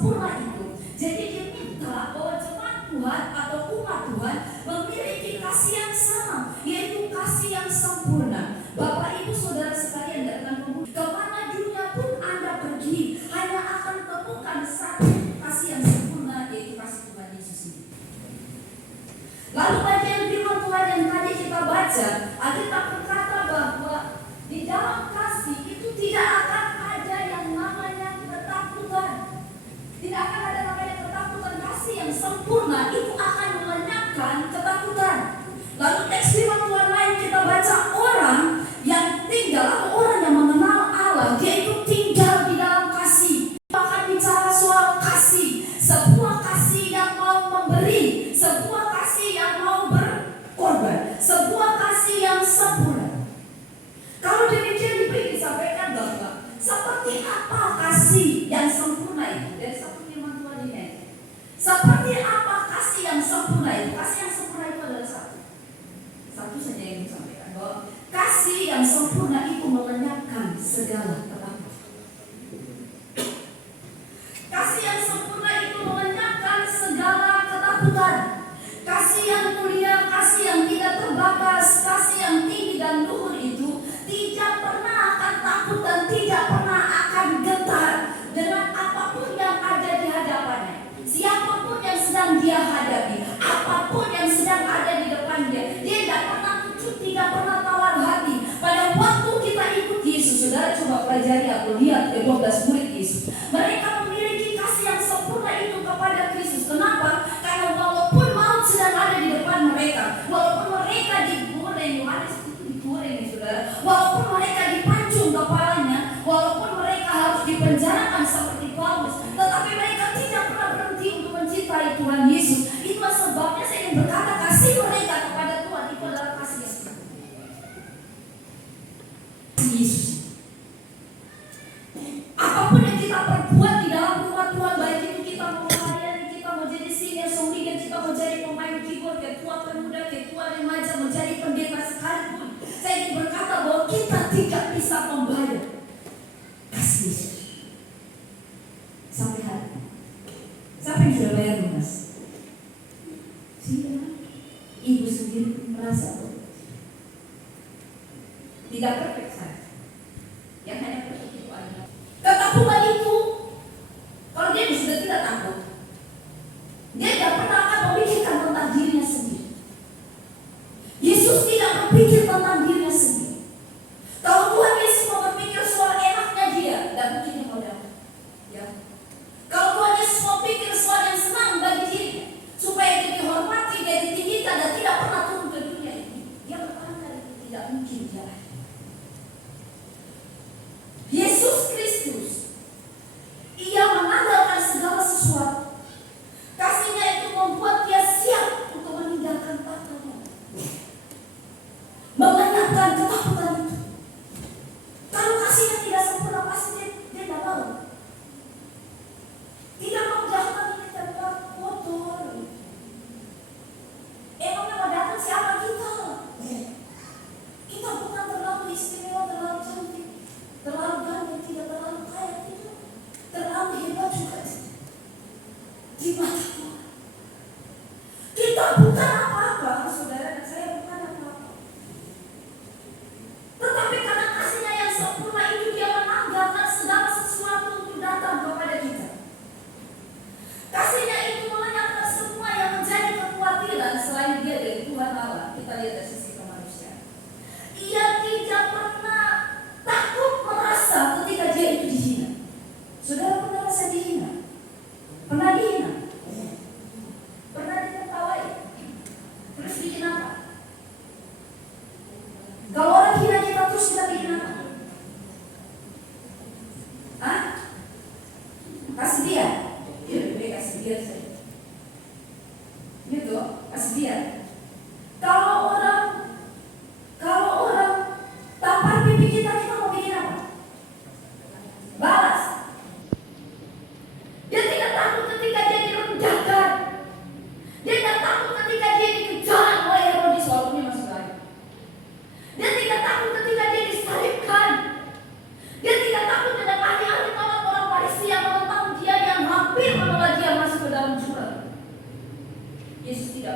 sempurna itu. Jadi dia minta bahwa jemaat Tuhan atau umat Tuhan memiliki kasih yang sama, yaitu kasih yang sempurna. Bapak Ibu Saudara sekalian, dan kemana dunia pun Anda pergi, hanya akan temukan satu kasih yang sempurna, yaitu kasih Tuhan Yesus ini. Lalu bagian firman Tuhan yang tadi kita baca, Alkitab berkata bahwa di dalam kasih itu tidak akan ada yang namanya ketakutan. Tidak akan ada namanya ketakutan. Kasih yang sempurna itu akan melenyapkan ketakutan. Lalu teks firman Tuhan lain kita baca, orang yang tinggal atau orang yang mengenal Allah, dia itu tinggal di dalam kasih. Kita akan bicara soal kasih, sebuah kasih yang mau memberi, sebuah kasih yang mau berkorban, sebuah kasih yang sempurna. Kalau demikian diberi disampaikan bahwa seperti apa kasih yang sempurna itu? Dan satu firman Tuhan ini, seperti apa kasih yang sempurna itu? Kasih yang sempurna itu adalah satu saja yang disampaikan, bahwa kasih yang sempurna itu melenyapkan segala ketakutan. Kasih yang sempurna itu melenyapkan segala ketakutan. Kasih yang mulia, kasih yang tidak terbatas, kasih yang tinggi dan luhur itu tidak pernah akan takut dan tidak pernah akan gentar dengan apapun yang ada di hadapannya. Siapapun yang sedang dia hadapi, apapun yang sedang ada di depannya, dia tidak pernah lucu, tidak pernah tawar hati. Pada waktu kita ikut Yesus, saudara coba pelajari atau lihat 12 murid Yesus. Mereka memiliki kasih yang sempurna itu kepada Kristus. Kenapa? Karena walaupun maut sedang ada di depan mereka, walaupun mereka digoreng, Yohanes itu digoreng, saudara, walaupun mereka dipancung kepalanya, walaupun mereka harus dipenjarakan seperti Paulus, tetapi mereka tidak pernah berhenti untuk mencintai Tuhan Yesus. Itulah sebabnya saya ingin berkata, kasih mereka kepada Tuhan itu adalah kasih yang sempurna. Yesus. Apapun yang kita perbuat di dalam rumah Tuhan, baik itu kita mau melayani, kita mau jadi senior, songlingan, kita mau jadi pemain keyboard, ketua pemuda, ketua remaja, mau jadi pendeta sekalipun, saya ingin berkata bahwa kita tidak bisa membayar kasih Yesus.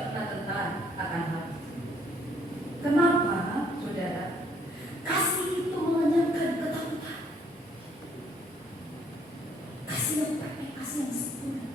pernah tertarik akan hal itu. Kenapa, saudara? Kasih itu melenyapkan ketakutan. Kasih yang perfect, kasih yang sempurna.